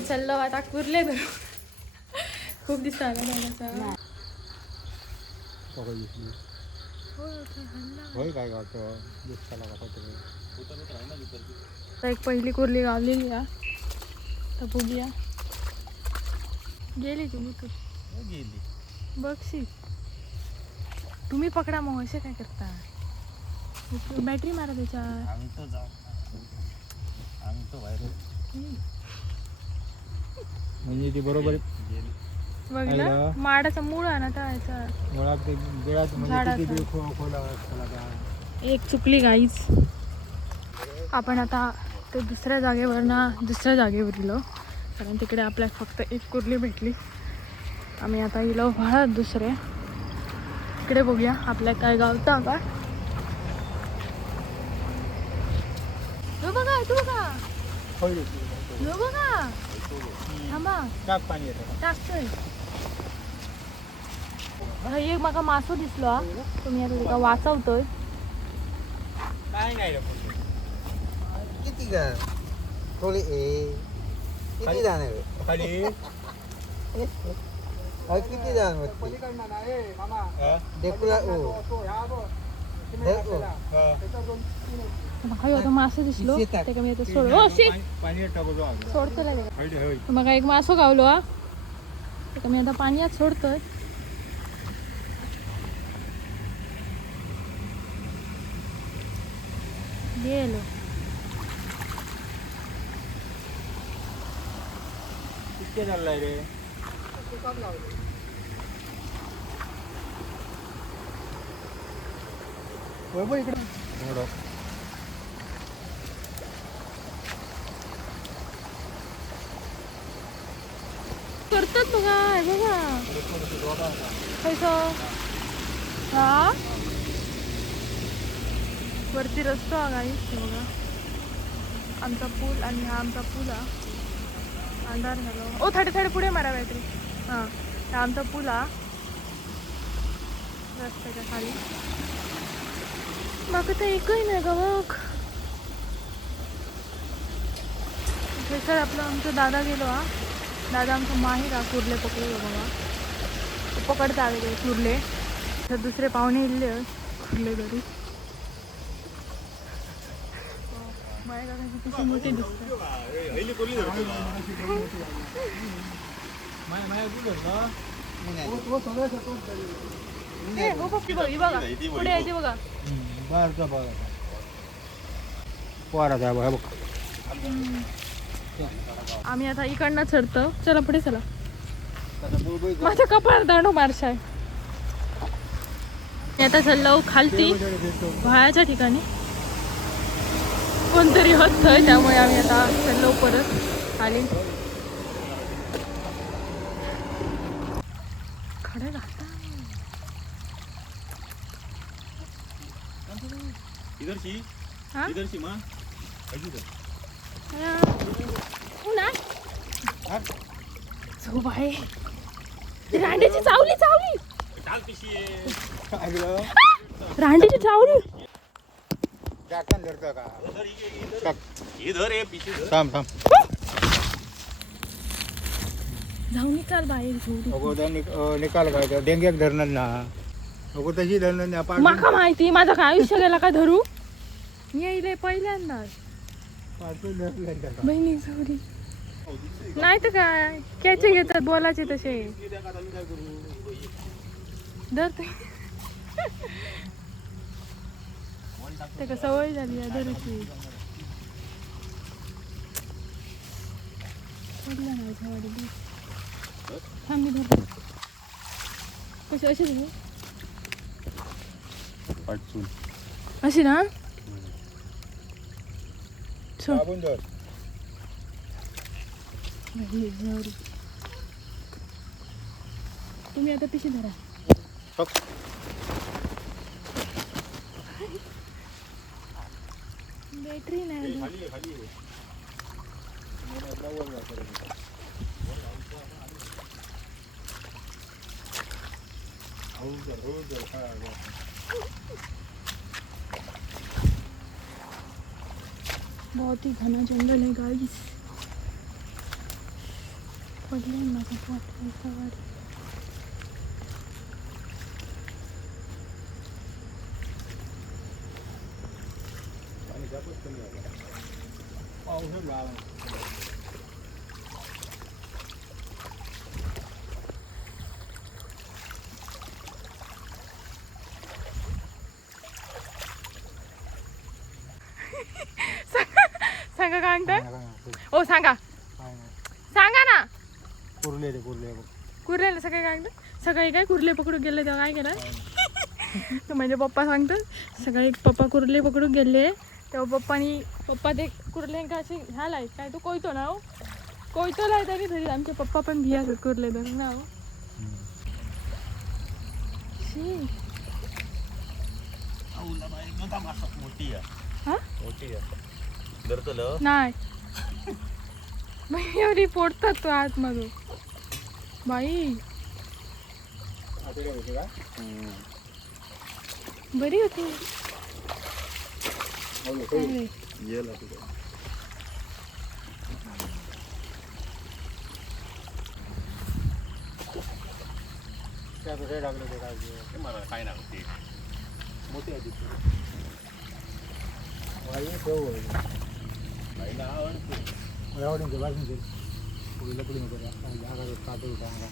आम्ही चाललो आता कुर्ले धरू. खूप दिसत आला जाण्याचा. एक पहिली कुर्ली गावलेली आहे. तर बघूया. गेली ती तू गेली बघशी. तुम्ही पकडा मग असे काय करता. बॅटरी मारा त्याच्यावर. आम्ही तो बाहेर म्हणजे ती बरोबर बघलं माडाचा मूळ आहे ना तळाचा. मुळात ते बिळात म्हणजे किती दिवस खोला एक चुकली गाईच. आपण आता ते दुसऱ्या जागेवर गेलो कारण तिकडे आपल्याला फक्त एक कुर्ली भेटली. आम्ही आता गेलो वाळत दुसरे. इकडे बघूया आपल्या काय गावता का. तू बघा थांबा पाणी येतं टाकतोय. एक माका मासो दिसलो हा. तुम्ही आता तिका वाचवतोय. काय नाही रे किती का थोडी किती जाण आहे खाली किती जाण देखूया आता मासो दिसलो ते का मी आता पाणी सोडतो मग एक मासो गावलो हा. ते का मी आता पाण्यात सोडतोय. गेलो किती चाललाय रे इकडे करतात बघा कैसं हा वरती रस्तो हा गाई. बघा आमचा पूल आणि हा आमचा पूल हा. अंधार झालो. ओ थोडे पुढे मारा काहीतरी. हां हा आमचा पूल हा रस्त्याच्या खाली. मग तर एकही नाही का बघ. सर आपलं आमचा दादा गेलो हा. दादा आमचा माहीर हा कुर्ले पकडलो बघा. पकडता आले ते कुर्ले. तर दुसरे पाहुणे इल्ले कुर्ले घरी. किती मोठे दिसतात. पुढे आहे बघा. आम्ही आता इकडनं चढतो. चला पुढे चला. माझ्या कपाळ दांडो मारशाय. आता चाललो खालती व्हाळाच्या ठिकाणी. कोणतरी होतंय त्यामुळे आम्ही आता चाललो परत आली. खडे घाटा रांडीची चावली रांडीची चावली. जाऊन निकाल बाहेर निकाल काय डेंग्याक धरणार ना अगो तशी धरणार ना. माका माहिती माझं काय आयुष्य गेला काय धरू. येईल पहिल्यांदाच बहिणी सॉरी नाही तर काय कॅचे घेतात बोलायचे तसे धरते. ते का सवय झाली आहे धरूची. थांब मी धरते. कशी अशी धरू अशी ना. तुम्ही आता पिशी धरा. बॅटरी नाही. बहुत ही घना जंगल है गाइस. पडले माझं वाटतं गाडी. पाऊसच लागला. सांगा काय म्हणताय? ओ सांगा सांगा ना. कुर्ले रे कुर्ले. कुर्ले सकाळी काय म्हणतात? सकाळी काय कुर्ले पकडून गेले तेव्हा काय केलं? म्हणजे पप्पा सांगतात सकाळी पप्पा कुर्ले पकडून गेले तेव्हा पप्पा ते कुर्ले का असे ह्याला आहेत काय तो कोयतो ना हो कोयतोला आहे तरी धरी आमचे पप्पा पण भिया कुर्ले धरून ना हो. शी. मोठी आहे. हा? मोठी आहे. धरतलं? नाही बाई एवढी पोडतात तो आतमधून बाई. बरी होती. अरे. येला तुझं. मला काय ना होती मोठी आहे ती. पहिला आवडतो. आवडून बाजून घे. पुढीला पुढे नको या काढू टांगा.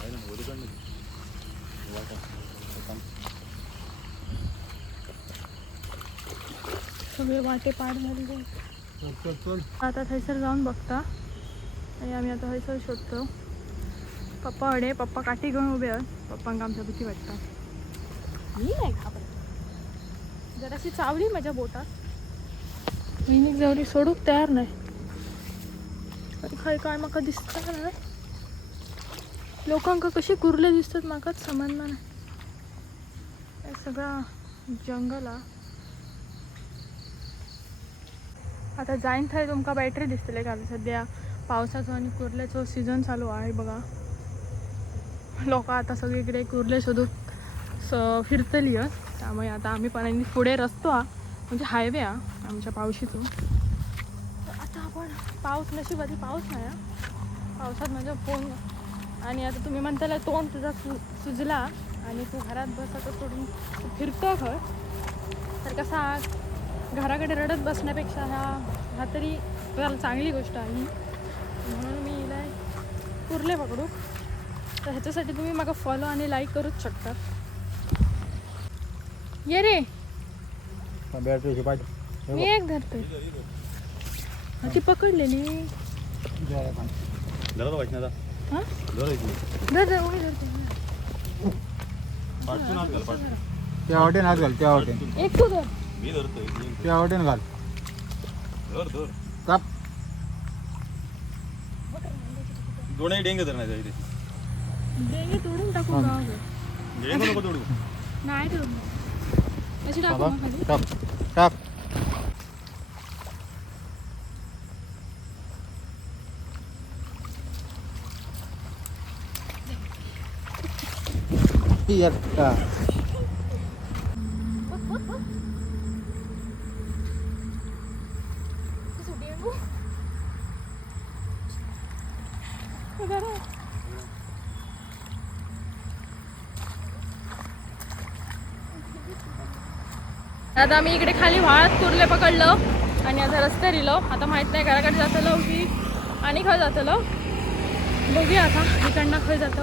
पहिला मोदीकडनं सगळे वाटे पाड झालेले. चल चल चल. आता थैसर जाऊन बघता आणि आम्ही आता थैसर शोधतो. पप्पा काठी घेऊन उभे आहेत. पप्पांना आमच्या भीती वाटतं. मी नाही घाबरत. जराशी चावली माझ्या बोटात. मी जवळी सोडूक तयार नाही. खय काय माका दिसता नाही. लोकांका कशी कुर्ले दिसतात माकाच समजणार नाही. हे सगळा जंगल हा. आता जाईन थंय तुमका बॅटरी दिसतले कारण सध्या पावसाचो आणि कुर्ल्याचो सीझन चालू आहे बघा. लोक आता सगळीकडे कुर्ले शोधूक फिरतली आहेत. त्यामुळे आता आम्ही पण पुढे रस्तो हा म्हणजे हायवे हा आमच्या पावशीतून. आता आपण पाऊस नशिबाती पाऊस नाही हा. पावसात माझा फोन आणि आता तुम्ही म्हणताला तोंड तुझा सुजला आणि तू घरात बस आता सोडून फिरतो खर तर कसा घराकडे रडत बसण्यापेक्षा हा तरी आपल्याला चांगली गोष्ट आहे. म्हणून मी हिला कुर्ले पकडू. तर ह्याच्यासाठी तुम्ही मला फॉलो आणि लाईक करूच शकता. ये रे बॅटरीची पाहिजे. मी एक धरते. ती पकडलेली. धरतो वाटणार हां धर मी धरते. पाठवून हात घाल पाठवून. त्या हॉटेल हात घाल. त्या हॉटेल एक तू धर. मी धरतोय. त्या हॉटेल घाल. धर धर. काप. दोन्ही डेंगे धरणार इथे. डेंगे तोडून टाकू गाव. डेंगे नको तोडू. नाही तोडून अशी टाकू मग खाली. टाक टाक. येता. आता आम्ही इकडे खाली वाळत कुर्ले पकडलं आणि आता रस्ते रिलो. आता माहित नाही घराकडे जातलो की आणि खय जातलो बघूया. आता इकडनं खय जातो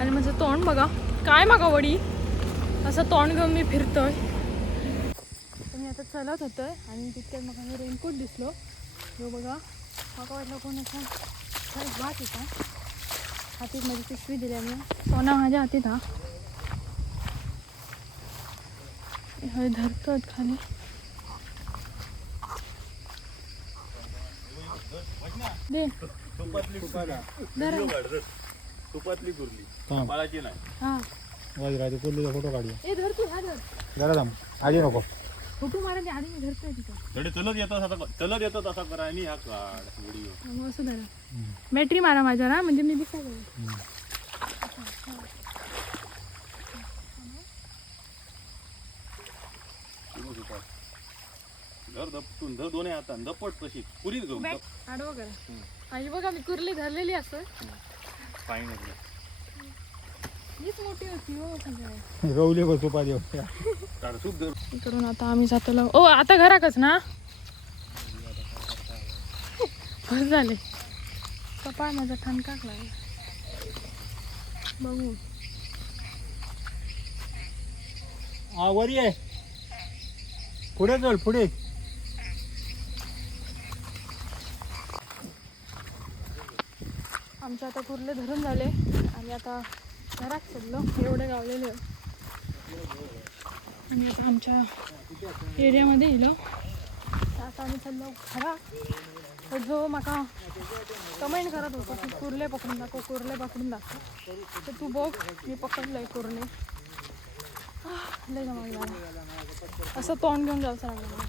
आणि माझं तोंड बघा काय मागा वडी असं तोंड घेऊन मी फिरतोय. मी आता चलत होतोय आणि तितक्यात मला रेनकोट दिसलो. जो बघा माका वाटलं कोण असं काय हात होता. हातीत माझी पिशवी दिली आणि सोना माझ्या हातीत हा. हे धरतात खाली. दे तुपातली कुर्ली थांब. बाळाची नाही. हां राजू कुर्लीचा फोटो काढूया. ए धर तू हा धर. जरा थांब. आधी नको. फोटो मारा मी आधी मी धरतोय तिथं. थोडी चलत येतात असा करा आणि हा काढ व्हिडिओ. मग असं धरा. बॅटरी मारा माझ्या ना म्हणजे मी दिसायला. धर दपटून धर दोन्ही हातान दपट तशी पुरीत घेऊन आडवं करा. आई बघा मी कुर्ली धरलेली असं फाईन हीच मोठी होती हो सगळ्या. गवले बसू पाहिजे ताडसूप धर. इकडून आता आम्ही जातो ओ आता घराकच ना बस झाले कपाळ माझा ठणकाक लागला बघू. वरी आहे पुढे चल पुढे. आमचे आता कुर्ले धरून झाले आणि आता घरात चढलो एवढे गावलेले आणि आता आमच्या एरियामध्ये येलो. आता आम्ही चाललो घरा. जो माका कमेंट करत होतो की कुर्ले पकडून दाखव कुर्ले पकडून दाखव तर तू बघ मी पकडलंय कुर्ले. लय जमाल झाला असं तोंड घेऊन जायचं लागलं मला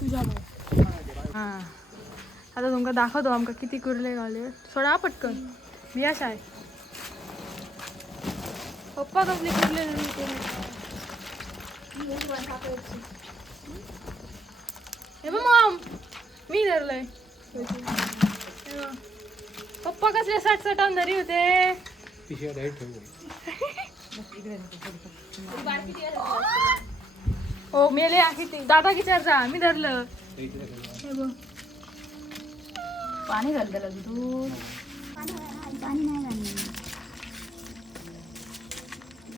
तुझ्या मग. हां आता तुमका दाखवतो आमका किती कुर्ले गावले. सोडा पटकन बियाश आहे पप्पा कसले कुर्ले हे बघ मॉम मी धरलंय. हे बघ. पप्पा कसले 60 धरी होते. हो मेले आहे ते दादा विचारचा मी धरलं. हे बघ पाणी घालतं दूध पाणी नाही घालणार